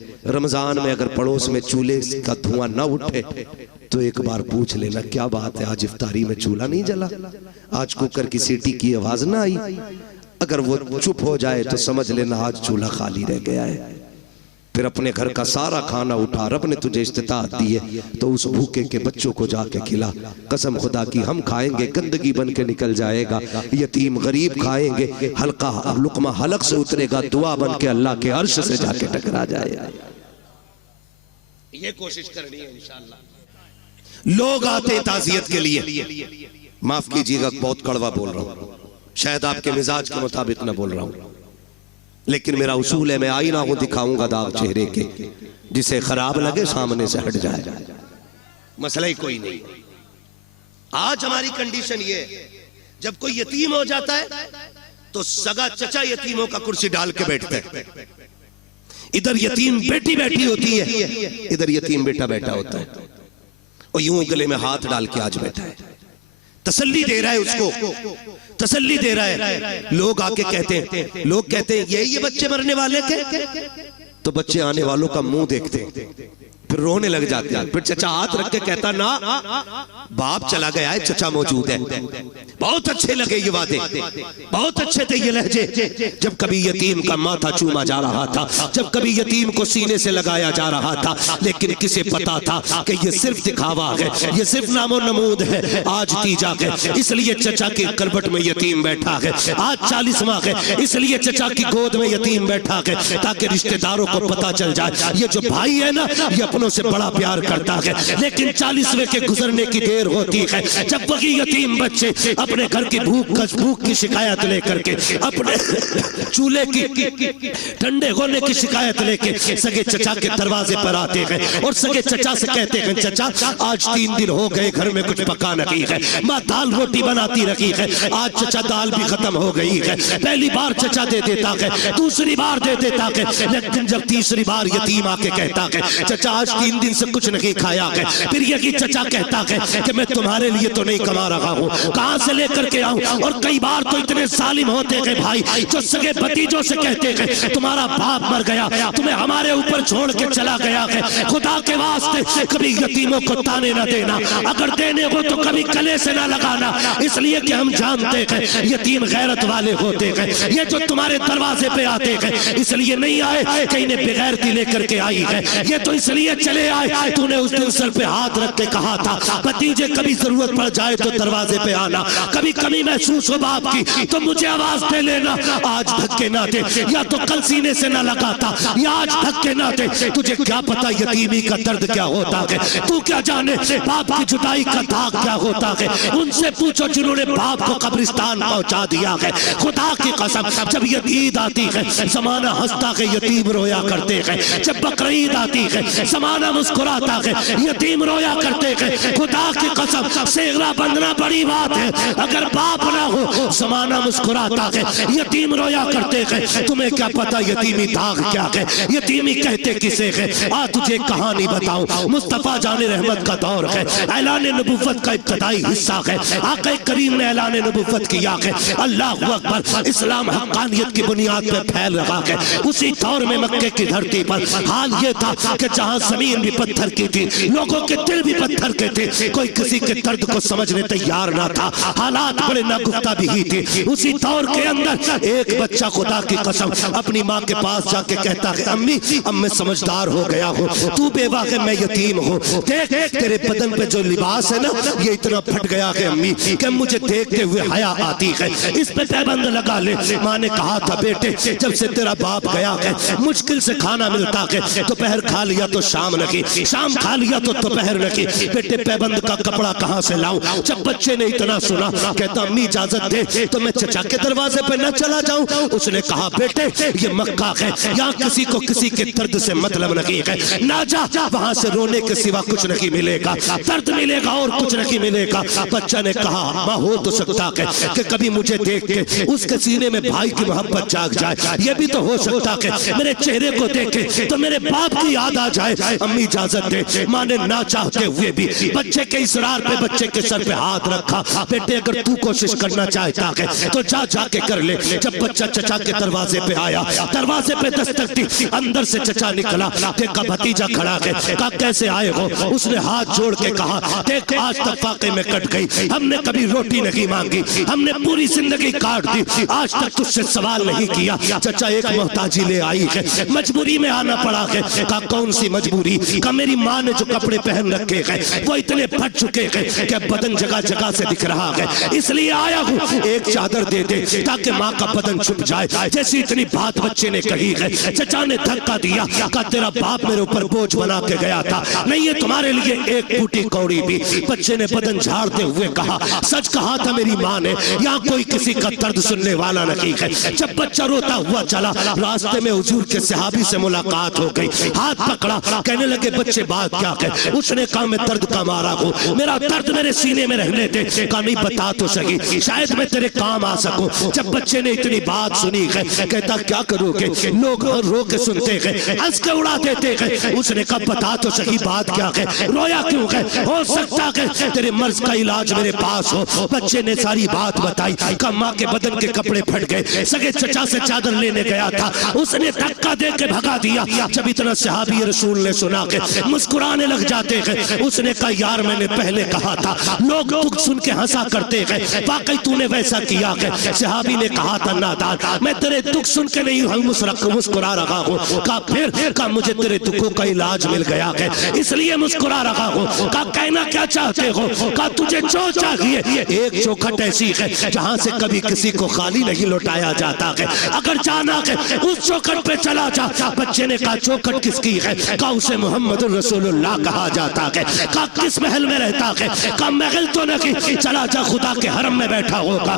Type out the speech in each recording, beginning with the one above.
रमजान में अगर पड़ोस में चूल्हे का धुआं ना उठे तो एक बार पूछ लेना क्या बात है, आज इफ्तारी में चूल्हा नहीं जला, आज कुकर की सीटी की आवाज ना आई। अगर वो चुप हो जाए तो समझ लेना आज चूल्हा खाली रह गया है। फिर अपने घर का सारा खाना उठा, रब ने तुझे इस्तिताअत दी है तो उस भूखे के बच्चों को जाके खिला। कसम खुदा की हम खाएंगे गंदगी बन के निकल जाएगा, यतीम गरीब खाएंगे हल्का लुकमा हलक से उतरेगा, दुआ बन के अल्लाह के अर्श से जाके टकरा जाएगा। ये कोशिश करनी है इंशाअल्लाह। लोग आते ताज़ियत के लिए, माफ कीजिएगा बहुत कड़वा बोल रहा हूं, शायद आपके मिजाज के मुताबिक ना बोल रहा हूं, लेकिन मेरा उसूल है मैं आईना को दिखाऊंगा दाग चेहरे के, जिसे खराब लगे सामने से हट जाए, मसला ही कोई नहीं। आज हमारी कंडीशन ये है, जब कोई यतीम हो जाता है तो सगा चचा यतीमों का कुर्सी डाल के बैठता है। इधर यतीम बेटी बैठी होती है, इधर यतीम बेटा बैठा होता है, और यूं गले में हाथ डाल के आज बैठा है, तसल्ली दे रहा है उसको, तसल्ली दे रहा है। लोग आके कहते हैं, लोग कहते हैं ये बच्चे मरने वाले थे, तो बच्चे आने वालों का मुंह देखते हैं, फिर रोने लग जाते हैं। फिर चचा हाथ रख के कहता ना बाप चला गया है, चचा मौजूद है। बहुत अच्छे लगे ये वादे, बहुत अच्छे थे ये लहजे, जब कभी यतीम का माथा चूमा जा रहा था, जब कभी यतीम को सीने से लगाया जा रहा था, लेकिन किसे पता था कि ये सिर्फ दिखावा है, ये सिर्फ नामो नमूद है। आज तीजा है इसलिए चचा की करवट में यतीम बैठा है, आज 40वां है इसलिए चचा की गोद में यतीम बैठा है, ताकि रिश्तेदारों को पता चल जाए ये जो भाई है ना ये अपनों से बड़ा प्यार करता है। लेकिन 40वें के गुजरने की देर होती है, जब वही यतीम बच्चे अपने घर की भूख की शिकायत लेकर के, अपने चूल्हे की ठंडे होने की शिकायत लेके सगे चचा के दरवाजे पर आते हैं और सगे चचा से कहते हैं चचा आज 3 दिन हो गए घर में कुछ पका नहीं है, माँ दाल रोटी बनाती रही है, आज चचा दाल भी खत्म हो गई है। पहली बार चचा दे देता है, दूसरी बार दे देता है, लेकिन जब तीसरी बार यतीम आके कहता है चचा आज 3 दिन से कुछ नहीं खाया है, फिर यही चचा कहता है कि मैं तुम्हारे लिए तो नहीं कमा रहा हूँ, कहां से लेकर के आऊं। और कई बार तो इतने जालिम होते हैं भाई जो सगे भतीजों से कहते हैं तुम्हारा बाप मर गया, तुम्हें हमारे ऊपर छोड़ के चला गया है, खुदा के वास्ते कभी यतीमों को ताने ना देना, अगर देने हो तो कभी गले से ना लगाना, इसलिए कि हम जानते हैं यतीम गैरत वाले होते हैं। ये जो तुम्हारे दरवाजे पे आते हैं इसलिए नहीं आए कि इन्हें बेगैरती लेकर के आई है, ये तो इसलिए चले आए तूने उस दिन सर पे हाथ रख के कहा था भतीजे कभी जरूरत पड़ जाए तो दरवाजे पे आना, कभी कमी महसूस हो बाप की तो मुझे आवाज दे लेना। आज धक्के ना दे, या तो कल सीने से ना लगाता, या आज धक्के ना दे, तुझे क्या पता यतीमी का दर्द क्या होता है, तू क्या जाने बाप की जुदाई का दाग क्या होता है। उनसे पूछो जिन्होंने बाप को कब्रिस्तान पहुंचा दिया है, खुदा की कसम जब ईद आती है जमाना हंसता है, यतीम रोया करते हैं, जब बकरीद आती है जमाना मुस्कुराता है, यतीम रोया करते हैं। खुदा की कसम सेगरा बंधना बड़ी बात है, अगर बाप ना हो जमाना मुस्कुराता है, यतीम रोया करते हैं। तुम्हें क्या पता यतीमी दाग क्या है, यतीमी कहते किसे है। आज तुझे कहानी बताऊं, मुस्तफा जाने रहमत का दौर है, ऐलान नबुव्वत का इब्तदाई हिस्सा है, आका करीम ने ऐलान नबुव्वत किया है, अल्लाहु अकबर, इस्लाम हक्कानियत की बुनियाद पर फैल रहा है। उसी दौर में मक्के की धरती पर हाल ये था कि जहां जमीन भी पत्थर की थी, लोगों के दिल भी पत्थर के थे, कोई किसी के दर्द को समझने तैयार ना था, हालात बड़े नागुफ्ता भी ही थे। उसी दौर के अंदर एक बच्चा खुदा की कसम अपनी माँ के पास जाके कहता है अम्मी अब मैं समझदार हो गया हूँ, तू बेवा है मैं यतीम हूँ, देख तेरे बदन पे जो लिबास है ना ये इतना फट गया है अम्मी कि मुझे देखते हुए हया आती है, इस पे पैबंद लगा ले। माँ ने कहा था बेटे जब से तेरा बाप गया है मुश्किल से खाना मिलता है, दोपहर खा लिया तो शाम नहीं, शाम खा लिया तो दोपहर नहीं, बेटे पैबंद का कपड़ा कहाँ से लाऊं। जब बच्चे ने इतना सुना कहता अम्मी इजाजत दे तो मैं चचा के दरवाजे पे न चला जाऊं। उसने कहा बेटे ये मक्का है, यहाँ किसी को किसी के दर्द से मतलब नहीं है, ना जा, वहां से रोने के सिवा कुछ नहीं मिलेगा, दर्द मिलेगा और कुछ नहीं मिलेगा। बच्चा ने कहा माँ हो तो सकता है कि कभी मुझे देख के उसके सीने में भाई की मोहब्बत जाग जाए, ये भी तो हो सकता है मेरे चेहरे को देखे तो मेरे बाप की याद आ जाए। अम्मी इजाजत दे। माँ ने ना चाहते हुए भी बच्चे के इस इसरार पे बच्चे के सर पे हाथ रखा, बेटे अगर तू कोशिश करना चाहता है तो जा जाके कर ले। जब बच्चा चचा के दरवाजे पे आया, दरवाजे पे दस्तक दी, अंदर से चचा निकला, देखा भतीजा खड़ा है, कहा कैसे आए हो? उसने हाथ जोड़ के कहा, देख आज तक वाकई में कट गई, हमने कभी रोटी नहीं मांगी, हमने पूरी जिंदगी काट दी, आज तक तुझसे सवाल नहीं किया। चचा एक मोहताजी ले आई है, मजबूरी में आना पड़ा है। कहा कौन सी मजबूरी? कहा मेरी माँ ने जो कपड़े पहन रखे हैं वो इतने फट चुके हैं कि बदन जगह जगह से दिख रहा है, इसलिए आया हूँ, एक चादर दे दे ताकि माँ का बदन छुप जाए। जैसी इतनी बात बच्चे ने कही है, चचा ने धक्का दिया, कहा तेरा बाप मेरे ऊपर बोझ बना के गया था, नहीं है तुम्हारे लिए एक बूटी कौड़ी भी। बच्चे ने बदन झाड़ते हुए कहा, सच कहा था मेरी माँ ने, यहाँ कोई किसी का दर्द सुनने वाला नहीं है। जब बच्चा रोता हुआ चला, रास्ते में हुजूर के सहाबी से मुलाकात हो गई, हाथ पकड़ा, कहने लगे बच्चे बात क्या है? उसने कहा मैं दर्द का मारा हूँ, मेरा दर्द मेरे सीने में रहने दे। कहा नहीं बता तो सही, शायद मैं तेरे काम आ सकूं। जब बच्चे ने इतनी बात सुनी है, कहता क्या करोगे? लोग रो के सुनते हैं, हंस के उड़ा देते हैं। उसने कहा बता तो सही बात क्या है, रोया क्यों है? हो सकता है तेरे मर्ज का इलाज मेरे पास हो। बच्चे ने सारी बात बताई। कहा माँ के बदन के कपड़े फट गए, सगे चचा से चादर लेने गया था, उसने धक्का दे के भगा दिया। जब इतना सहाबी रसूल ने सुना के मुस्कुराने लग जाते हैं। उसने कहा यार मैंने पहले कहा था, लोग दुख सुन के हंसा करते हैं, वाकई तूने वैसा किया है। सहाबी ने कहा था नादान, मैं तेरे दुख सुन के नहीं मुस्कुरा रहा हूँ। कहा फिर? कहा मुझे तेरे दुखों का इलाज मिल गया है, इसलिए मुस्कुरा रहा हूँ। कहा कहना क्या चाहते हो? कहा तुझे जो चाहिए, एक चौखट ऐसी है जहाँ से कभी किसी को खाली नहीं लौटाया जाता है, अगर जाना है उस चौखट पे चला जा। बच्चे ने कहा चौखट किसकी है? कहा उसे मोहम्मद रसूलुल्लाह कहा जाता है। कहा किस महल में रहता है? कहा महल तो नहीं, चला जा खुदा के हरम में बैठा होगा,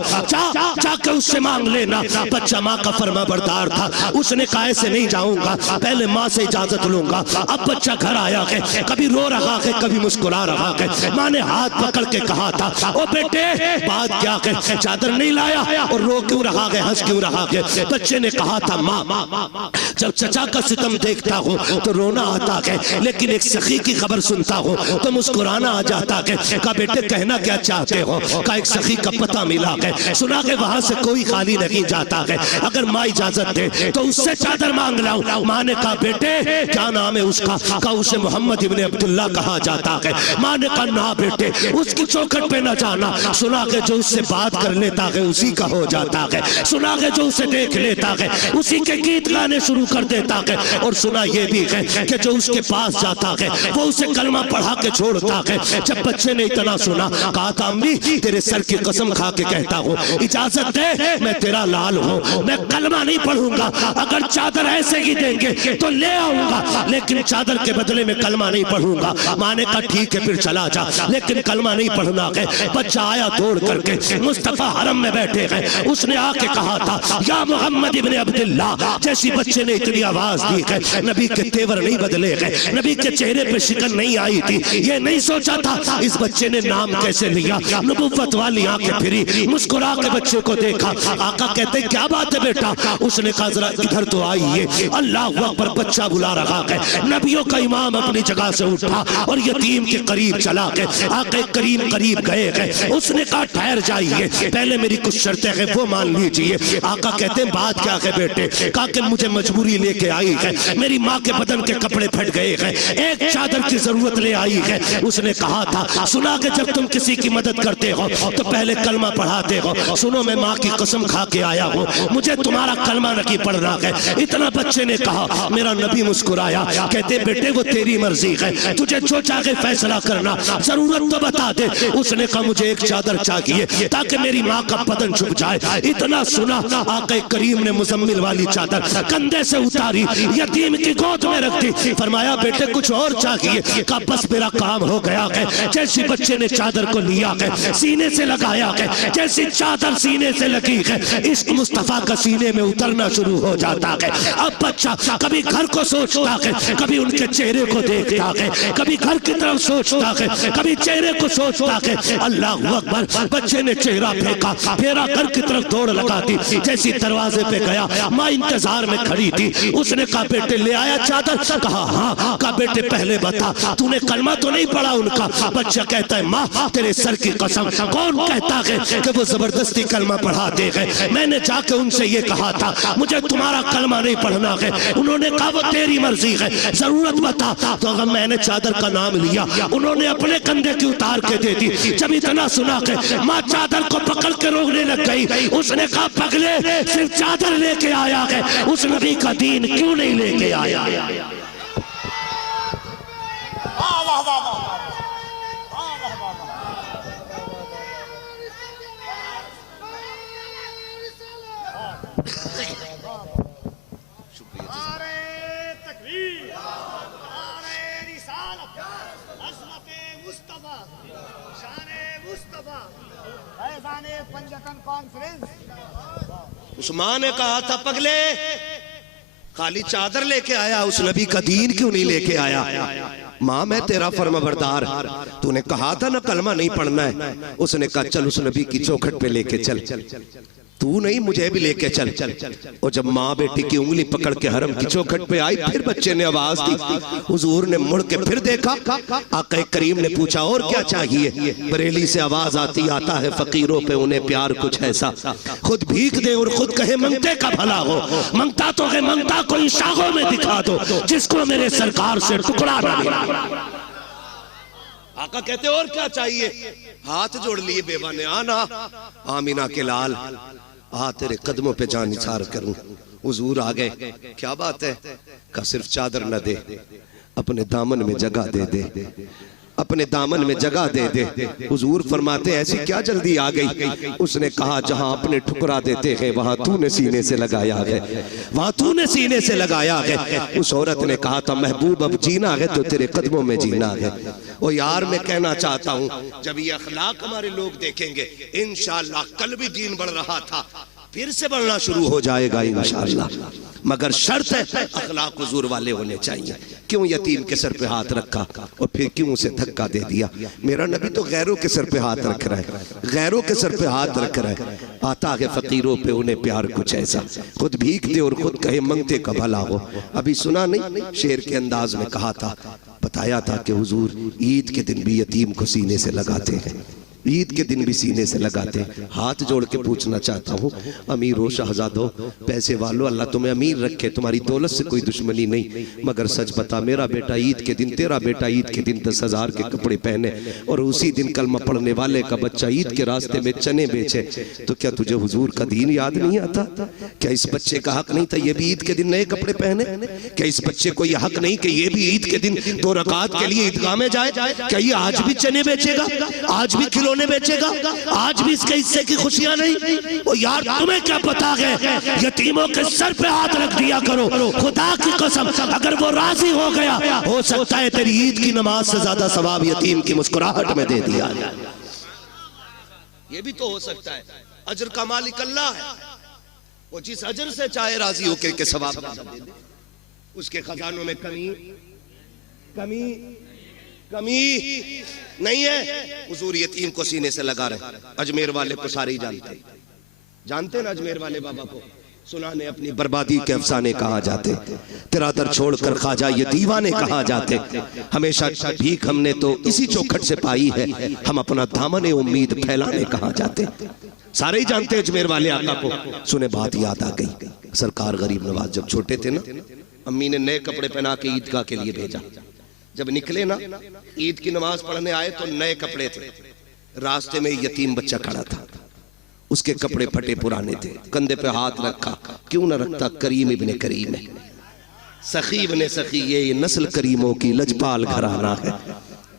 जाके उससे मांग लेना। बच्चा माँ का फर्मा बरदार था, उसने कहा ऐसे नहीं जाऊंगा, पहले माँ से इजाजत लूंगा। अब बच्चा घर आया है, कभी रो रहा है कभी मुस्कुरा रहा है। माँ ने हाथ पकड़ के कहा था ओ बेटे बात क्या है, चादर नहीं लाया और रो क्यों रहा है, हंस क्यों रहा है? बच्चे ने कहा था माँ जब चचा का सितम देखता हूँ तो रोना आता है, लेकिन एक सखी की खबर सुनता हूँ तो मुस्कुराना आ जाता है। कहा बेटे कहना क्या चाहते हो? कहा एक सखी का पता मिला है, सुना के वहां से कोई खाली नहीं जाता है, अगर माँ इजाजत दे तो उससे चादर मांग लाऊं। माँ ने कहा बेटे क्या नाम है उसका? कहा उसे मोहम्मद इब्ने अब्दुल्ला कहा जाता है। माँ ने कहा ना बेटे उसकी चौखट पे न जाना, सुना के जो उससे बात कर लेता है उसी का हो जाता है, सुना के जो उसे देख लेता है उसी के गीत गाने शुरू कर देता है, और सुना ये भी है कि जो उसके पास जाता है वो उसे कलमा पढ़ा के छोड़ता है। जब बच्चे ने इतना सुना कहा था अम्मी तेरे सर की कसम खा के कहता हूँ इजाजत दे, मैं तेरा लाल हूँ, मैं कलमा नहीं पढ़ूंगा, अगर चादर ऐसे ही देंगे तो ले आऊंगा, लेकिन चादर के बदले में कलमा नहीं पढ़ूंगा। माँ ने कहा ठीक है फिर चला जा, लेकिन कलमा नहीं पढ़ना है। बच्चा आया दौड़ करके, मुस्तफा हरम में बैठे हैं, उसने आके कहा था या मोहम्मद इब्ने अब्दुल्ला। जैसी बच्चे ने इतनी आवाज दी है, नबी के तेवर नहीं बदले गए, नबी के चेहरे पे शिकन नहीं आई थी, ये नहीं सोचा था इस बच्चे ने नाम कैसे लिया। नबुव्वत वाली आंखें फिरी, मुस्कुरा के बच्चे को देखा। आका कहते क्या बात है बेटा? उसने कहा जरा इधर तो आइए, अल्लाह अकबर, बच्चा बुला रहा है। नबियों का इमाम अपनी जगह से उठा और यतीम के करीब चला गए, आके करीब गए हैं। उसने कहा ठहर जाइए, पहले मेरी कुछ शर्तें हैं वो मान लीजिए। आका कहते बात क्या है बेटे? कहा कि मुझे मजबूरी लेके आई है, मेरी माँ के बदन के कपड़े फट गए हैं, एक चादर की जरूरत ले आई है। उसने कहा था सुना कि जब तुम किसी की मदद करते हो तो पहले कलमा पढ़ाते हो, सुनो मैं माँ की कसम खा के आया हूँ, मुझे तुम्हारा कलमा नहीं पढ़ना है। इतना बच्चे ने कहा। मेरा नबी मुस्कुराया, कहते बेटे वो तेरी मर्जी है, तुझे जो चाहे फैसला करना, जरूरत तो बता दे। उसने कहा मुझे एक चादर चाहिए ताकि मेरी माँ का बदन छुप जाए। इतना सुना आका करीम ने मुजम्मिल वाली चादर कंधे से उतारी, यतीम की गोद में रख दी। फरमाया बेटे कुछ और चाहिए? कहा बस मेरा काम हो गया है। जैसी बच्चे ने चादर को लिया है, सीने से लगाया है, जैसी चादर सीने से लगी है, इश्क मुस्तफा का सीने में उतरना शुरू हो जाता है। अब बच्चा कभी घर को सोचता है, कभी उनके चेहरे को देखता है, कभी घर की तरफ सोचता है, कभी चेहरे को सोचता है। अल्लाह अकबर, बच्चे ने चेहरा फेंका, फेरा घर की तरफ दौड़ लगा दी। जैसी दरवाजे पे गया, माँ इंतजार में खड़ी थी। उसने कहा बेटे ले आया चादर? कहा हाँ। कहा बेटे पहले बता तूने कलमा तो नहीं पढ़ा उनका? बच्चा कहता है माँ तेरे सर की कसम, कौन कहता है कि वो जबरदस्ती कलमा पढ़ा दे गए? मैंने जाके उनसे ये कहा था मुझे तुम्हारा कलमा नहीं पढ़ना है। उन्होंने कहा वो तेरी मर्जी है, जरूरत बता। तो अगर मैंने चादर का नाम लिया, उन्होंने अपने कंधे की उतार के दे दी। जब इतना सुना के माँ चादर को पकड़ के रोकने लग गई। उसने कहा पगले सिर्फ चादर लेके आया है, उस नबी का दीन क्यों नहीं लेके आया? उस्मान ने कहा था पगले खाली चादर लेके आया, उस नबी का दीन क्यों नहीं लेके आया? माँ मैं तेरा फर्माबरदार, तूने कहा था ना कलमा नहीं पढ़ना है। उसने कहा चल उस नबी की चौखट पे लेके चल, तू नहीं मुझे भी लेके चल। और जब माँ बेटी की उंगली पकड़ के हरम की चौखट पे आई, फिर बच्चे ने आवाज दी। हुजूर ने मुड़ के फिर देखा, आका करीम ने पूछा और क्या चाहिए? बरेली से आवाज आती आता है फकीरों पे उन्हें प्यार कुछ ऐसा, खुद भीख दे और खुद कहे मंगते का भला हो। मंगता तो है, मंगता को इशारों में दिखा दो जिसको मेरे सरकार से टुकड़ा ना मिला। आका कहते और क्या चाहिए? हाथ जोड़ लिए बेवा ने, आना आमीना के लाल आ तेरे कदमों पे जान निसार करूं। हुजूर आ गए, क्या बात है? का सिर्फ चादर न दे, अपने दामन में जगह दे दे, अपने दामन में जगह दे दे। हुजूर फरमाते ऐसी क्या जल्दी आ गई? उसने कहा जहां अपने ठुकरा देते हैं वहां तूने सीने से लगाया है, वहां तूने सीने से लगाया है। उस औरत ने कहा था महबूब अब जीना है तो तेरे कदमों में जीना है। ओ यार मैं कहना चाहता हूँ जब ये अखलाक हमारे लोग देखेंगे इंशाअल्लाह, कल भी दीन बढ़ रहा था फिर से बढ़ना शुरू हो जाएगा इंशाअल्लाह, मगर शर्त है अखलाक हुजूर वाले होने चाहिए। क्यों यतीम के सर पे हाथ रखा और फिर क्यों उसे धक्का दे दिया? मेरा नबी तो गैरों के सर पे हाथ रख रहा है, गैरों के सर पे हाथ रख रहा है। आता है फकीरों पे उन्हें प्यार कुछ ऐसा, खुद भीख दे और खुद कहे मंगते का भला हो। अभी सुना नहीं शेर के अंदाज में कहा था, बताया था कि हुजूर ईद के दिन भी यतीम को सीने से लगाते हैं, ईद के दिन भी सीने से लगाते हैं। हाथ जोड़ के पूछना चाहता हूँ अमीरों शहजादों पैसे वालों, अल्लाह तुम्हें अमीर रखे, तुम्हारी दौलत से कोई दुश्मनी नहीं, मगर सच बता मेरा बेटा ईद के दिन, तेरा बेटा ईद के दिन 10,000 के कपड़े पहने और उसी दिन कलमा पढ़ने वाले का बच्चा ईद के रास्ते में चने बेचे, तो क्या तुझे हुजूर का दीन याद नहीं आता? क्या इस बच्चे का हक नहीं था ये भी ईद के दिन नए कपड़े पहने? क्या इस बच्चे को यह हक नहीं कि ये भी ईद के दिन 2 रकात के लिए ईदगाह में जाए? क्या ये आज भी चने बेचेगा, आज भी खिलौने बेचेगा, आज भी इसके हिस्से की खुशियां नहीं? ओ यार तुम्हें क्या पता है, यतीमों के सर पे हाथ रख दिया करो, खुदा की कसम अगर वो राजी हो गया हो सकता है तेरी ईद की नमाज से ज्यादा सवाब यतीम की मुस्कुराहट में दे दिया। ये भी तो हो सकता है, अजर का मालिक अल्लाह है, वो जिस अजर से चाहे राजी होकर के सवाब दे दे, उसके खजानों में कमी कमी कमी नहीं है। हुजूर यतीम को सीने से लगा रहे। अजमेर वाले को सारे ही जानते ना, अजमेर वाले बाबा को सुनाने अपनी बर्बादी के अफसाने कहा जाते, तेरा दर छोड़कर ख्वाजा ये दीवाने कहा जाते। हमेशा भीख हमने तो इसी चौखट से पाई है, हम अपना दामन उम्मीद फैलाने कहा जाते। सारे ही जानते अजमेर वाले आका को। सुने बात याद आ गई, सरकार गरीब नवाज जब छोटे थे ना, अम्मी ने नए कपड़े पहना के ईदगाह के लिए भेजा। जब निकले ना ईद की नमाज पढ़ने आए तो नए कपड़े थे, रास्ते में यतीम बच्चा खड़ा था, उसके कपड़े फटे पुराने थे, कंधे पे हाथ रखा, क्यों न रखता, करीम इब्ने करीम है, सखी इब्ने सखी, ये नस्ल करीमों की लजपाल घराना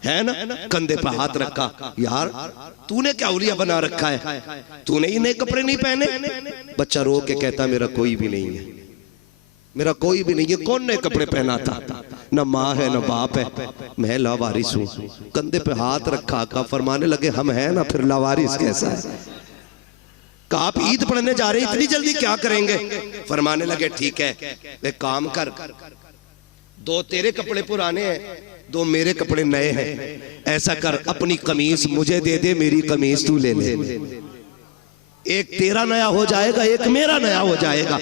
है ना। कंधे पे हाथ रखा, यार तूने क्या उलिया बना रखा है, तूने ही नए कपड़े नहीं पहने? बच्चा रो के कहता मेरा कोई भी नहीं है, मेरा कोई भी नहीं है। कौन नए कपड़े पहना था? न माँ है न बाप है, मैं लावारिस हूँ। कंधे पे हाथ रखा का फरमाने लगे हम हैं ना, फिर लावारिस कैसा है? का आप ईद पढ़ने जा रहे हैं, इतनी जल्दी क्या करेंगे? फरमाने लगे ठीक है एक काम कर, 2 तेरे कपड़े पुराने हैं, 2 मेरे कपड़े नए हैं, ऐसा कर अपनी कमीज मुझे दे दे, मेरी कमीज तू ले ले। एक तेरा नया हो जाएगा, एक मेरा नया हो जाएगा।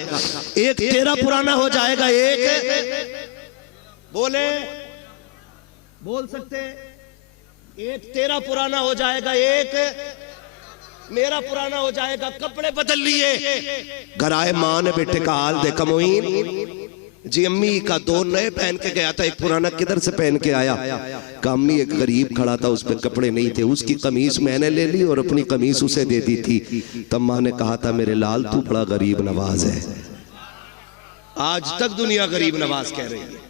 एक तेरा पुराना हो जाएगा, एक बोले बोल सकते, एक तेरा पुराना हो जाएगा, एक मेरा पुराना हो जाएगा। कपड़े बदल लिए, घर आए माँ ने बेटे का हाल देखा मोइन जी, अम्मी का दो नए पहन के गया था, एक पुराना किधर से पहन के आया। अम्मी एक गरीब खड़ा था, उस पे कपड़े नहीं थे, उसकी कमीज मैंने ले ली और अपनी कमीज उसे दे दी थी। तब माँ ने कहा था मेरे लाल तू बड़ा गरीब नवाज है। आज तक दुनिया गरीब नवाज कह रही है,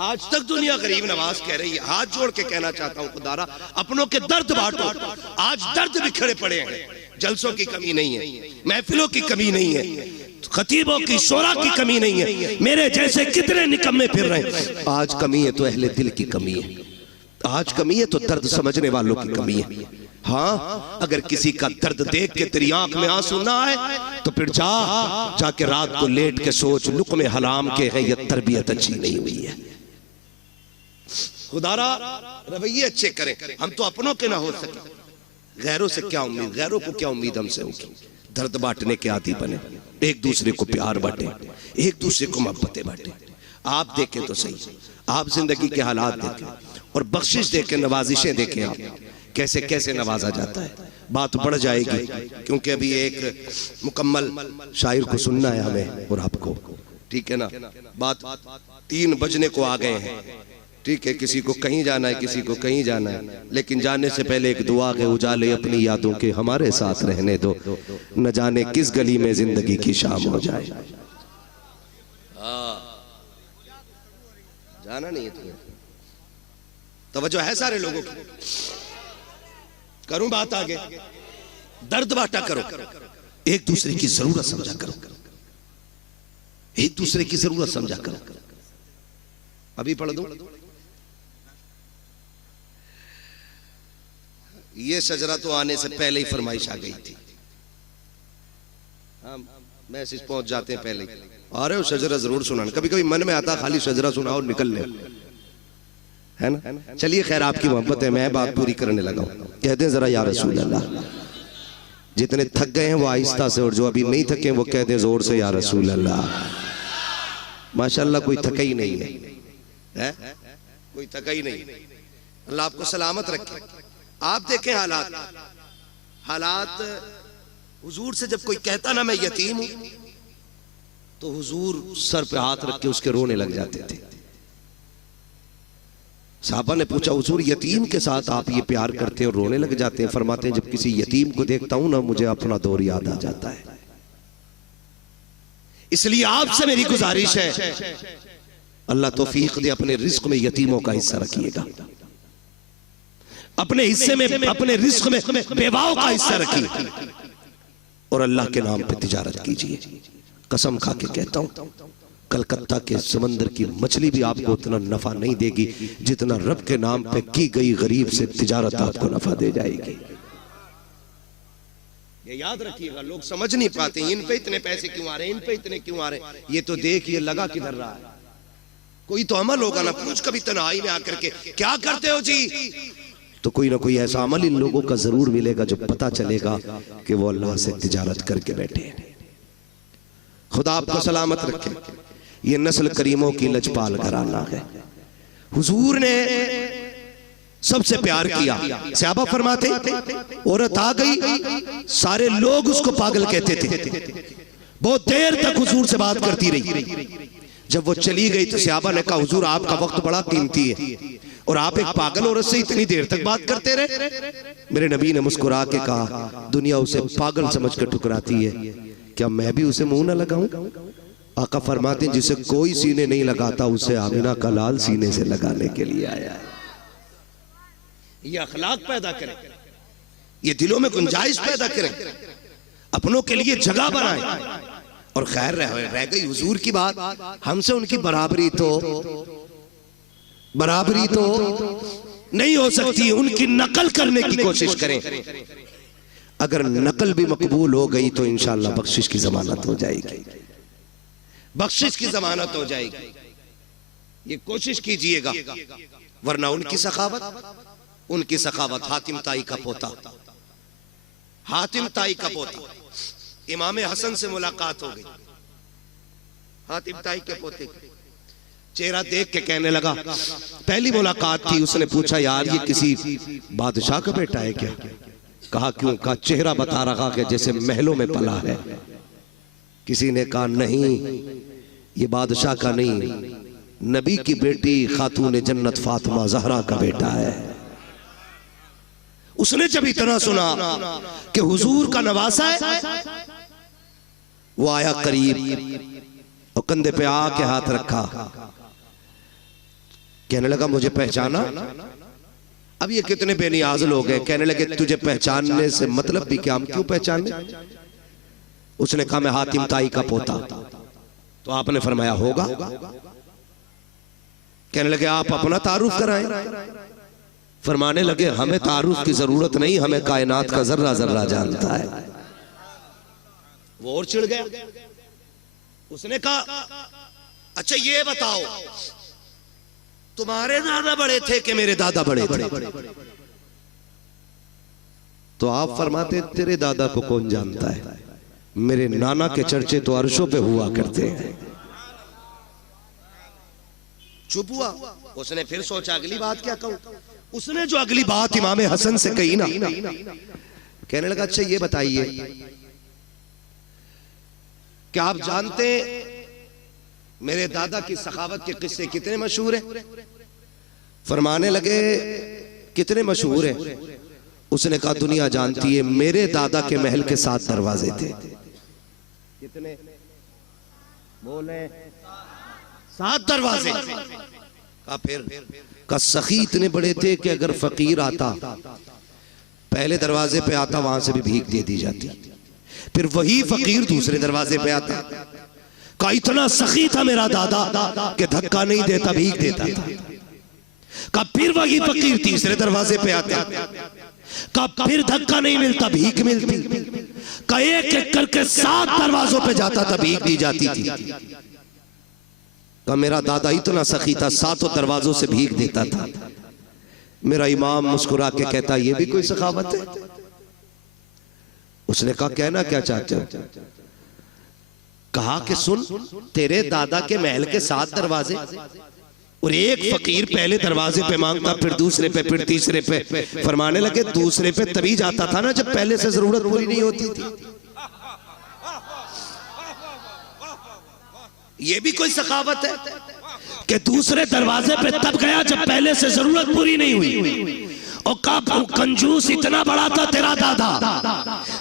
आज तक दुनिया गरीब नवाज कह रही है। हाथ जोड़ के कहना चाहता हूं खुदारा, अपनों के दर्द बांटो। आज दर्द बिखरे पड़े हैं, जलसों की कमी नहीं है, महफिलों की कमी नहीं है, खतीबों की शोरा की कमी नहीं है। मेरे जैसे कितने निकम्मे फिर रहे हैं। आज कमी है तो अहले दिल की कमी है, आज कमी है तो दर्द समझने वालों की कमी है। हाँ, अगर किसी का दर्द देख के तेरी आंख में आंसू ना आए तो फिर जाके रात को लेट के सोच, लुक़्मे हराम के हैं, यह तरबियत अच्छी नहीं हुई है। खुदारा रवैये अच्छे करें, हम तो अपनों के ना हो सके, गैरों से क्या उम्मीद, गैरों को क्या उम्मीद हमसे होगी। दर्द बांटने के आदी बने, एक दूसरे को प्यार बांटे, एक दूसरे को मोहब्बतें बांटे। आप देखें तो सही, आप जिंदगी के हालात देखें और बख्शिश देखें, नवाजिशें देखें, आप कैसे कैसे नवाजा जाता है। बात बढ़ जाएगी क्योंकि अभी एक मुकम्मल शायर को सुनना है हमें और आपको, ठीक है ना। बात 3 बजने को आ गए हैं, ठीक है। किसी को कहीं जाना है, किसी को कहीं जाना है, लेकिन जाने से पहले एक दुआ के उजाले अपनी यादों के हमारे साथ रहने दो, न जाने किस गली में जिंदगी की शाम हो जाए। जाना नहीं है तुम्हें, तवज्जो है सारे लोगों की। करूं बात आगे, दर्द बांटा करो, एक दूसरे की जरूरत समझा करो, एक दूसरे की जरूरत समझा करो। अभी पढ़ दो, ये शजरा तो आने से पहले ही फरमाइश आ गई थी। हाँ, मैसेज पहुंच जाते हैं पहले, आ रहे हो शजरा जरूर सुनाना। कभी कभी मन में आता खाली शजरा सुनाओ और निकल ले, है ना। चलिए खैर, आपकी मोहब्बत है, मैं बात पूरी करने लगा हूं। कहते हैं जरा या रसूल अल्लाह, जितने थक गए हैं वो आहिस्ता से, और जो अभी नहीं थके वो कहते हैं जोर से या रसूल अल्लाह। माशाल्लाह कोई थका ही नहीं है, कोई थका ही नहीं। अल्लाह आपको सलामत रखे। आप देखें हालात हुजूर से जब कोई कहता ना मैं यतीम हूं, तो हुजूर सर पे हाथ रख के उसके रोने लग जाते थे। साहबा ने पूछा हुजूर यतीम के साथ आप ये प्यार करते हैं और रोने लग जाते हैं? फरमाते हैं जब किसी यतीम को देखता हूं ना, मुझे अपना दौर याद आ जाता है। इसलिए आपसे मेरी गुजारिश है, अल्लाह तौफीक दे, अपने रिस्क में यतीमों का हिस्सा रखिएगा, अपने हिस्से में, अपने रिस्क में बेवाओं का हिस्सा रखिए, और अल्लाह के नाम पे तिजारत कीजिए। कसम खा के कहता हूं, कलकत्ता के समंदर की मछली भी आपको उतना नफा नहीं देगी जितना रब के नाम पे की गई गरीब से तिजारत आपको नफा दे जाएगी। ये याद रखिएगा। लोग समझ नहीं पाते इन पे इतने पैसे क्यों आ रहे हैं, इन पे इतने क्यों आ रहे हैं। ये तो देखिए लगा किधर रहा है, कोई तो अमल होगा ना। पूछ कभी तन्हाई में आकर के क्या करते हो जी, तो कोई ना कोई ऐसा अमल इन लोगों का जरूर मिलेगा जो पता चलेगा कि वो अल्लाह से तिजारत करके बैठे हैं। खुदा आपको सलामत रखे। ये नस्ल करीमों की लजपाल घराना है। हुजूर ने सबसे प्यार किया। सहाबा फरमाते औरत आ गई, सारे लोग उसको पागल कहते थे। बहुत देर तक हुजूर से बात करती रही। जब वो चली गई तो सहाबा ने कहा हुजूर आपका वक्त बड़ा कीमती है और आप एक पागल औरत से इतनी देर तक बात करते रहे। मेरे नबी ने मुस्कुरा के कहा दुनिया उसे पागल समझ कर ठुकराती है, क्या मैं भी उसे मुंह न लगाऊं? आका फरमाते हैं जिसे कोई सीने नहीं लगाता उसे आमिना का लाल सीने से लगाने के लिए आया है। ये अखलाक पैदा करें, ये दिलों में गुंजाइश पैदा करें, अपनों के लिए जगह बनाएं। और खैर रह गई हुजूर की बात, हमसे उनकी बराबरी तो नहीं हो सकती। उनकी नकल करने की कोशिश करें। अगर नकल भी मकबूल हो गई तो इंशाअल्लाह बख्शिश की जमानत हो जाएगी, बख्शिश की जमानत हो जाएगी। ये कोशिश कीजिएगा, वरना उनकी सखावत हातिम ताई का पोता हातिम ताई का पोता, इमाम हसन से मुलाकात हो गई। हातिम ताई के पोते चेहरा देख के कहने लगा, पहली मुलाकात थी, उसने पूछा यार ये किसी बादशाह का बेटा है क्या? कहा क्यों? कहा चेहरा बता रहा कि जैसे महलों में पला है। किसी ने कहा नहीं, ये बादशाह का नहीं, नबी की बेटी खातून जन्नत फातिमा ज़हरा का बेटा है। उसने जब इतना सुना कि हुजूर का नवासा है, वो आया करीब और कंधे पे आके हाथ रखा, कहने लगा मुझे पहचाना? अब ये कितने बेनियाज लोग हैं। कहने लगे तुझे पहचानने से मतलब भी क्या, हम क्यों पहचाने? उसने कहा मैं हातिम ताई का पोता। तो आपने फरमाया होगा। कहने लगे आप अपना तारुफ कराएं। फरमाने लगे हमें तारुफ की जरूरत नहीं, हमें कायनात का जर्रा जर्रा जानता है। वो और चिढ़ गया। उसने कहा अच्छा ये बताओ तुम्हारे दादा बड़े थे कि मेरे दादा बड़े थे? तो आप फरमाते तेरे दादा को कौन जानता है, मेरे नाना के चर्चे तो अर्शों पे हुआ करते हैं। चुप हुआ। उसने फिर सोचा अगली बात क्या कहूं। उसने जो अगली बात इमाम हसन से कही ना, कहने लगा अच्छा ये बताइए क्या आप जानते मेरे दादा की सखावत के किस्से कितने मशहूर हैं? फरमाने लगे कितने मशहूर हैं? उसने कहा दुनिया जानती है, मेरे दादा के महल के 7 दरवाजे थे। कितने बोले? 7 दरवाजे। कहा फिर? का सखी इतने बड़े थे कि अगर फकीर आता पहले दरवाजे पे आता, वहां से भी भीख दे दी जाती, फिर वही फकीर दूसरे दरवाजे पे आता। का इतना सखी था मेरा दादा कि धक्का नहीं देता, भीख देता था। का फिर वही फकीर तीसरे दरवाजे पे आता, का फिर धक्का नहीं मिलता, भीख मिलती। का एक एक करके 7 दरवाजों पे जाता था, भीख दी जाती थी। का मेरा दादा इतना सखी था, 7 दरवाजों से भीख देता था। मेरा इमाम मुस्कुरा के कहता ये भी कोई सखावत है? उसने कहा कहना क्या चाहते हो? कहा कि सुन, तेरे दादा के महल के 7 दरवाजे और एक फकीर पहले दरवाजे पे मांगता, फिर दूसरे पे, फिर तीसरे पे। फरमाने लगे दूसरे पे तभी जाता था ना जब पहले से जरूरत पूरी नहीं होती थी। ये भी कोई सखावत है कि दूसरे दरवाजे पे तब गया जब पहले से जरूरत पूरी नहीं हुई। और कंजूस इतना बड़ा था तेरा दादा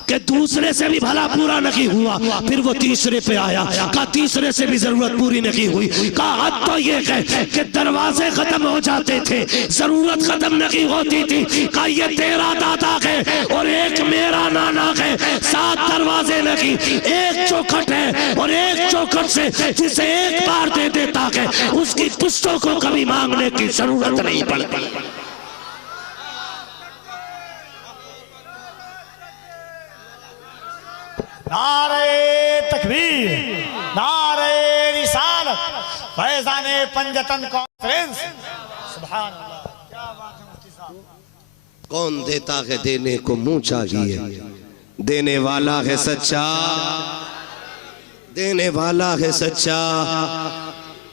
कि दूसरे से भी भला पूरा नहीं हुआ, फिर वो तीसरे पे आया। का तीसरे से भी जरूरत पूरी नहीं हुई। का हद तो ये है कि दरवाजे खत्म हो जाते थे, जरूरत खत्म नहीं होती थी। का ये तेरा दादा है और एक मेरा नाना है, 7 दरवाजे नहीं, एक चौखट है और एक चौखट से जिसे एक बार दे देता है उसकी पुश्तों को कभी मांगने की जरूरत नहीं पड़ती। नारे तकबीर, नारे रिसालत, फैज़ाने पंजतन कॉन्फ्रेंस। सुभान अल्लाह, क्या बात है मुफ्ती साहब। कौन देता है देने को मुंह चाहिए, देने वाला है सच्चा, देने वाला है सच्चा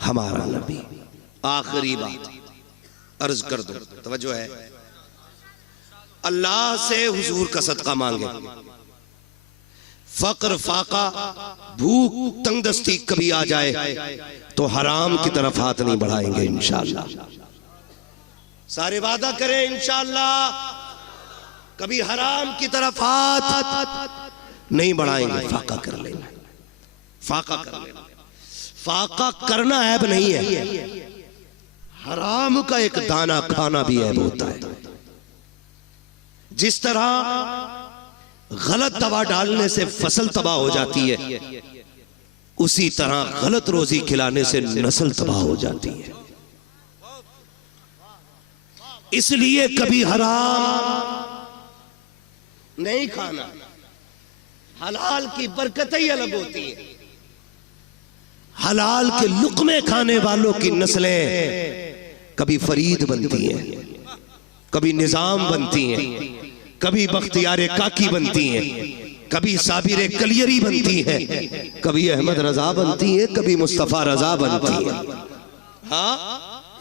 हमारा नबी। आखिरी बात अर्ज कर दो, तवज्जो है। अल्लाह से हुजूर का सदका मांगे। फक्र फाका भूख तंगदस्ती कभी आ जाए तो हराम की तरफ हाथ नहीं बढ़ाएंगे इंशाअल्लाह। सारे वादा करें इंशाअल्लाह कभी हराम की तरफ हाथ नहीं बढ़ाएंगे। फाका कर लेना, फाका कर लेना। फाका करना ऐब नहीं है, हराम का एक दाना खाना भी ऐब होता है। जिस तरह गलत दवा डालने से फसल तबाह हो जाती है, उसी तरह गलत रोजी खिलाने से नस्ल तबाह हो जाती है। इसलिए कभी हराम नहीं खाना। हलाल की बरकत ही अलग होती है। हलाल के लुक़मे खाने वालों की नस्लें कभी फरीद बनती हैं, कभी निजाम बनती हैं, कभी बख्तियार काकी बनती हैं, कभी साबिर कलियरी बनती हैं, कभी अहमद रजा बनती हैं, कभी मुस्तफा रजा बनती हैं। हाँ,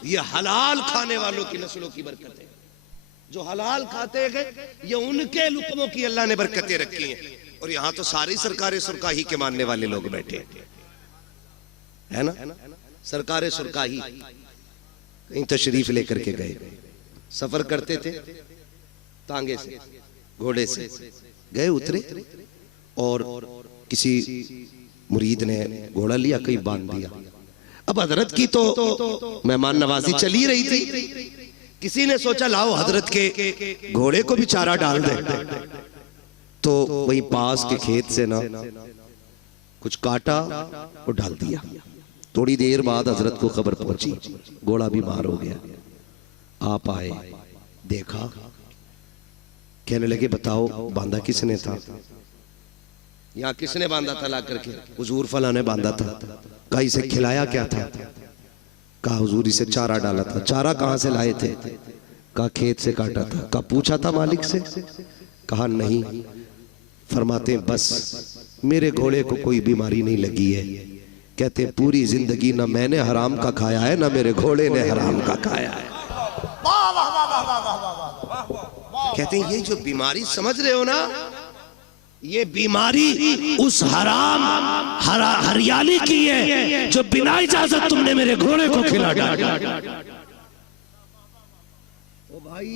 ये हलाल खाने वालों की नस्लों की बरकत है। जो हलाल खाते हैं ये उनके लुकमों की अल्लाह ने बरकतें रखी हैं। और यहाँ तो सारी सरकारें सुरकाही के मानने वाले लोग बैठे है ना। सरकारें सुरकाही कहीं तशरीफ लेकर के गए, सफर करते थे, तांगे से घोड़े से गए, उतरे और किसी मुरीद ने घोड़ा लिया, कहीं बांध दिया। अब हजरत की तो मेहमान नवाजी चली रही थी, किसी ने सोचा लाओ हजरत के घोड़े को भी चारा डाल दे, तो वही पास के खेत से ना कुछ काटा और डाल दिया। थोड़ी देर बाद हजरत को खबर पहुंची, घोड़ा बीमार हो गया। आप आए, देखा, कहने लगे बताओ बांधा किसने था, यहाँ किसने बांधा था ला करके? हुजूर फला ने बांधा था। कहा इसे खिलाया क्या था? कहा हुजूर इसे चारा डाला था। चारा कहाँ से लाए थे? कहा खेत से काटा था। कहा पूछा था मालिक से? कहा नहीं। फरमाते बस मेरे घोड़े को कोई बीमारी नहीं लगी है। कहते पूरी जिंदगी ना मैंने हराम का खाया है ना मेरे घोड़े ने हराम का खाया है। कहते हैं ये जो बीमारी समझ रहे हो ना, ये बीमारी उस हराम हरियाली की है जो बिना इजाजत तुमने मेरे घोड़े को खिला डाला। ओ भाई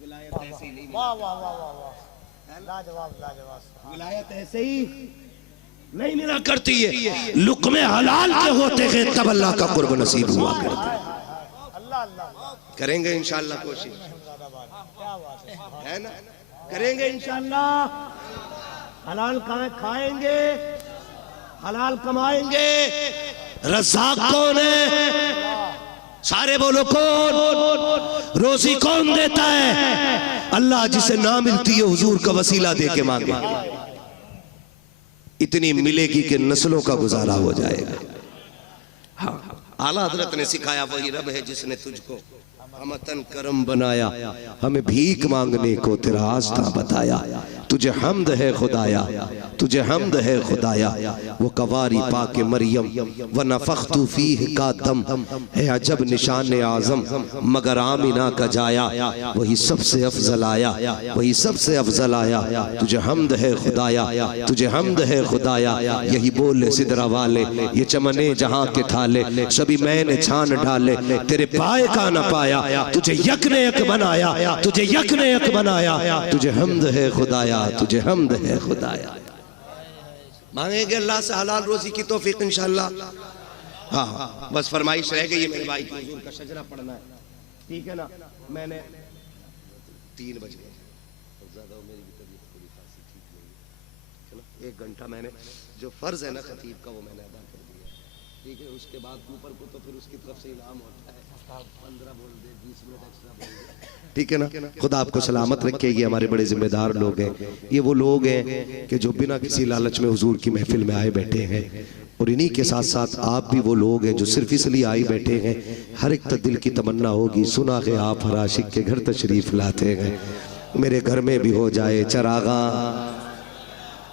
विलायत ऐसे ही नहीं, वाह वाह वाह वाह, लाजवाब लाजवाब। विलायत ऐसे ही नहीं मिला करती है, लुक़्मे हलाल के होते हैं तब अल्लाह का कुर्ब नसीब हुआ करता है। करेंगे इंशाअल्लाह कोशिश, है ना, करेंगे इंशाअल्लाह। हलाल खाएंगे, हलाल कमाएंगे। रज़ाक कौन है? सारे बोलो कौन? रोजी कौन देता है? अल्लाह। जिसे ना मिलती है हुजूर का वसीला दे के मांगे, इतनी मिलेगी कि नस्लों का गुजारा हो जाएगा। हाँ, आला हजरत ने सिखाया वही रब है जिसने तुझको हमतन करम बनाया, हमें भीख मांगने को तेरा आस्था बताया। तुझे हमद है खुदाया, तुझे हमद है खुदाया। वो कवारी पाके मरियम व नफख्तु फीह का दम है अजब निशान आजम, मगर आमिना का जाया वही सबसे अफजल आया, वही सबसे अफजल आया। तुझे हमद है खुदाया, तुझे हमद है खुदाया। यही बोले सिदरा वाले, ये चमने जहाँ के थाले, सभी मैंने छान डाले, तेरे पाए का न पाया। तुझे यक ने यक बनाया, तुझे यक ने यक बनाया। तुझे हमद है खुदाया, तुझे हमद है खुदाया। मांगेंगे अल्लाह से हलाल रोजी की तौफीक इंशाअल्लाह। हाँ, बस फरमाइश रह गई है मेरे भाई की, हुजूर का शजरा पढ़ना है, ठीक है ना। मैंने 3 बज गए, ज्यादा मेरी भी तबीयत थोड़ी खासी ठीक नहीं है ना। 1 घंटा मैंने जो फर्ज है ना खतीब का वो मैंने अदा कर दिया, ठीक है। उसके बाद ऊपर को तो फिर उसकी तरफ से इनाम होता है, 15 बोल दे, 20 मिनट एक्स्ट्रा बोल दे, ठीक है ना। खुदा आपको सलामत रखे। ये हमारे बड़े जिम्मेदार लोग हैं, ये वो लोग हैं कि जो बिना किसी लालच में हुजूर की महफिल में आए बैठे हैं। और इन्हीं के साथ साथ आप भी वो लोग हैं जो सिर्फ इसलिए आए बैठे हैं, हर एक दिल की तमन्ना होगी सुना के आप हर आशिक के घर तशरीफ लाते हैं, मेरे घर में भी हो जाए चरागा।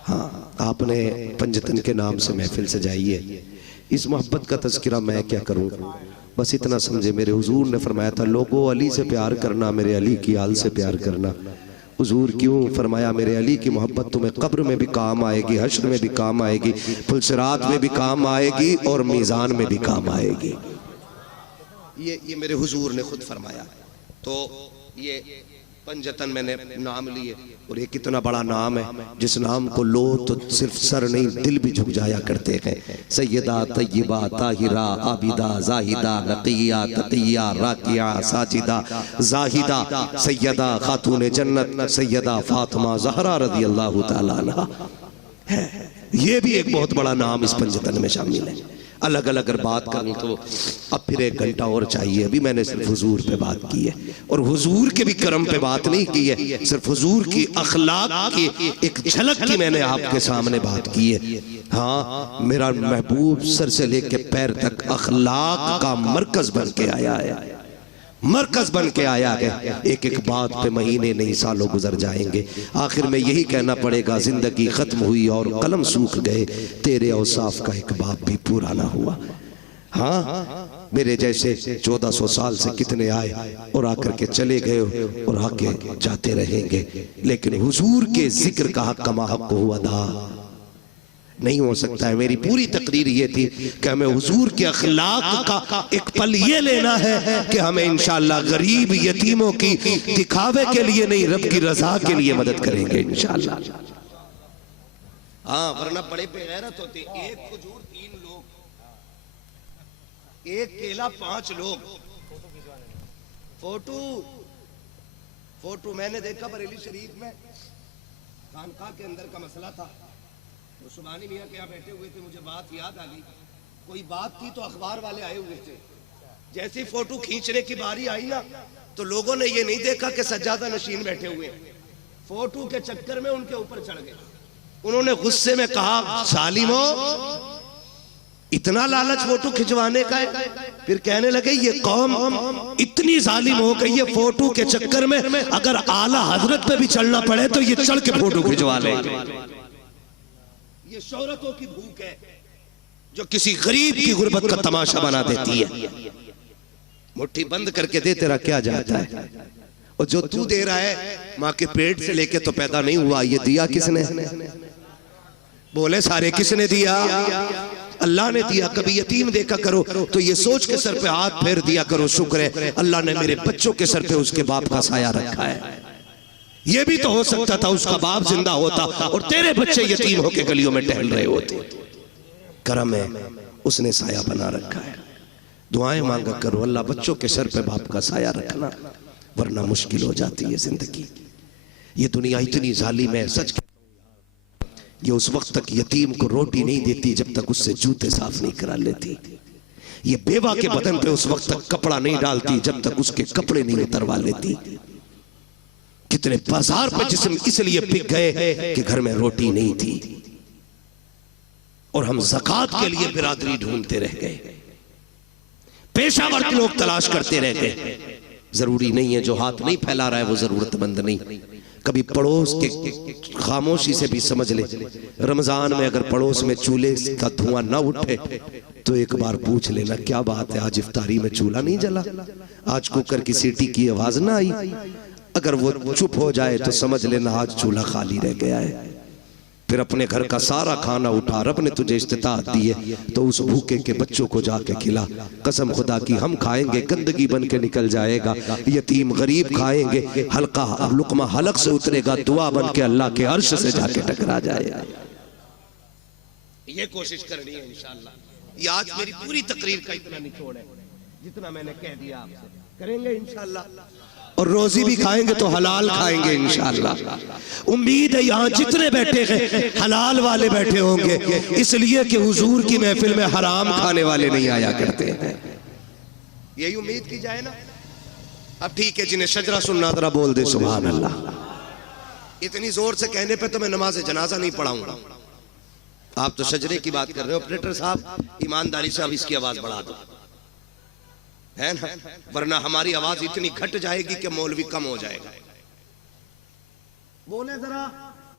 हाँ, आपने पंजतन के नाम से महफिल सजाइए। इस मोहब्बत का तज़किरा मैं क्या करूँ, बस इतना समझे। मेरे हुजूर ने फरमाया था लोगों अली से प्यार करना, मेरे अली की आल से प्यार करना। हुजूर क्यों फरमाया? मेरे अली की मोहब्बत तुम्हें कब्र में भी काम आएगी, हश्र में भी काम आएगी, पुलसिरात में भी काम आएगी और मीज़ान में भी काम आएगी। ये मेरे हुजूर ने खुद फरमाया। तो ये पंजतन मैंने नाम लिए, और ये कितना बड़ा नाम है जिस नाम को लो तो सिर्फ सर नहीं दिल भी झुक जाया करते हैं। सैयदा तय्यबा ताहिरा आबिदा जाहिदा नकिया तकिया राकिया साजिदा जाहिदा सैयदा खातून जन्नत सैयदा फातिमा ज़हरा रज़ी अल्लाह तआला अन्हा है। ये भी एक बहुत बड़ा नाम इस पंजतन में शामिल है। अलग अलग अगर बात करूं तो अब फिर 1 घंटा और चाहिए। अभी मैंने सिर्फ हुजूर पे बात की है, और हुजूर के भी करम पे बात नहीं की है, सिर्फ हुजूर की अखलाक की एक झलक की मैंने आपके सामने बात की है। हाँ, मेरा महबूब सर से लेके पैर तक अखलाक का मरकज बन के आया है। मरकज बन के आया है। एक एक बात पे महीने नहीं सालों गुजर जाएंगे, आखिर में यही कहना पड़ेगा जिंदगी खत्म हुई और कलम सूख गए, तेरे औसाफ का एक बाप भी पूरा ना हुआ। हाँ, मेरे जैसे 1400 साल से कितने आए और आकर के चले गए और आके जाते रहेंगे, लेकिन हुजूर के जिक्र का हक कमा हक को अदा नहीं हो सकता है। मेरी पूरी तकरीर ये थी कि हमें हुजूर के अखलाक का एक पल ये लेना है कि हमें इंशाअल्लाह गरीब यतीमों की दिखावे के लिए नहीं, रब की रजा के लिए मदद करेंगे इंशाअल्लाह। हाँ, वरना बड़े बेगैरत होते, एक खजूर 3 लोग, एक केला 5 लोग। फोटो मैंने देखा बरेली शरीफ में, खानकाह के अंदर का मसला था, तो सुबानी मियाँ के यहाँ बैठे हुए थे, मुझे बात याद आ गई। कोई बात थी तो अखबार वाले आए हुए थे, जैसे ही फोटो खींचने की बारी आई ना, तो लोगों ने ये नहीं देखा कि सज्जादा नशीन बैठे हुए, फोटो के चक्कर में उनके ऊपर चढ़ गए। उन्होंने गुस्से में कहा, सालिमो इतना लालच फोटो खिंचवाने का है? फिर कहने लगे ये कौम इतनी जालिम हो गई है, फोटो के चक्कर में अगर आला हजरत पे भी चढ़ना पड़े तो ये चढ़ के फोटो खिंचवा ले। ये शोहरतों की भूख है जो किसी गरीब की गुर्बत का तमाशा बना देती है। मुट्ठी बंद करके दे, तेरा क्या जाता है? और जो तू दे रहा है माँ के पेट से लेके तो पैदा नहीं हुआ, ये दिया किसने? बोले सारे, किसने दिया? अल्लाह ने दिया। कभी यतीम देखा करो तो ये सोच के सर पे हाथ फेर दिया करो, शुक्र है अल्लाह ने मेरे बच्चों के सर पे उसके बाप का साया रखा है। ये भी तो हो सकता था उसका बाप जिंदा होता और तेरे बच्चे यतीम होके गलियों में टहल रहे होते। करम है, उसने साया बना रखा है। दुआएं मांगा करो, अल्लाह बच्चों के सर पे बाप का साया रखना, वरना मुश्किल हो जाती है जिंदगी। ये दुनिया इतनी जालिम है, सच ये उस वक्त तक यतीम को रोटी नहीं देती जब तक उससे जूते साफ नहीं करा लेती। ये बेवा के बदन पे उस वक्त तक कपड़ा नहीं डालती जब तक उसके कपड़े नहीं उतरवा लेती। कितने बाजार पे जिस्म इसलिए बिक गए कि घर में रोटी नहीं थी, और हम ज़कात के लिए बिरादरी ढूंढते रह गए, पेशावर के लोग तलाश करते रह गए। जरूरी नहीं है जो हाथ नहीं फैला रहा है वो जरूरतमंद नहीं। कभी पड़ोस के खामोशी से भी समझ ले, रमजान में अगर पड़ोस में चूल्हे का धुआं ना उठे तो एक बार पूछ लेना, क्या बात है आज इफ्तारी में चूल्हा नहीं जला, आज कुकर की सीटी की आवाज ना आई। अगर वो चुप हो जाए तो समझ लेना आज चूल्हा खाली रह गया है। फिर अपने घर का सारा खाना उठा, रब ने तुझे इस्तिताअत दी है तो उस भूखे के बच्चों को जाके खिला। कसम खुदा की हम खाएंगे गंदगी बन के निकल जाएगा, यतीम गरीब खाएंगे हल्का लुकमा हलक से उतरेगा, दुआ बन के अल्लाह के अर्श से जाके टकरा जाएगा। ये कोशिश करनी है इंशाअल्लाह। ये आज मेरी पूरी तकरीर का इतना निचोड़ है, जितना मैंने कह दिया आपसे करेंगे इंशाअल्लाह। और रोजी भी खाएंगे तो हलाल खाएंगे इंशाअल्लाह। उम्मीद है यहाँ जितने बैठे हैं हलाल वाले बैठे होंगे, इसलिए कि हुजूर की महफिल में हराम खाने वाले नहीं आया करते हैं। यही उम्मीद की जाए ना। अब ठीक है, जिन्हें शजरा सुनना जरा बोल दे सुभान अल्लाह। इतनी जोर से कहने पे तो मैं नमाज जनाजा नहीं पढ़ाऊंगा। आप तो शजरे की बात कर रहे हो। ऑपरेटर साहब ईमानदारी से अब इसकी आवाज बढ़ा दो, है ना, वरना हमारी आवाज इतनी घट जाएगी कि मौलवी कम हो जाएगा। बोले जरा।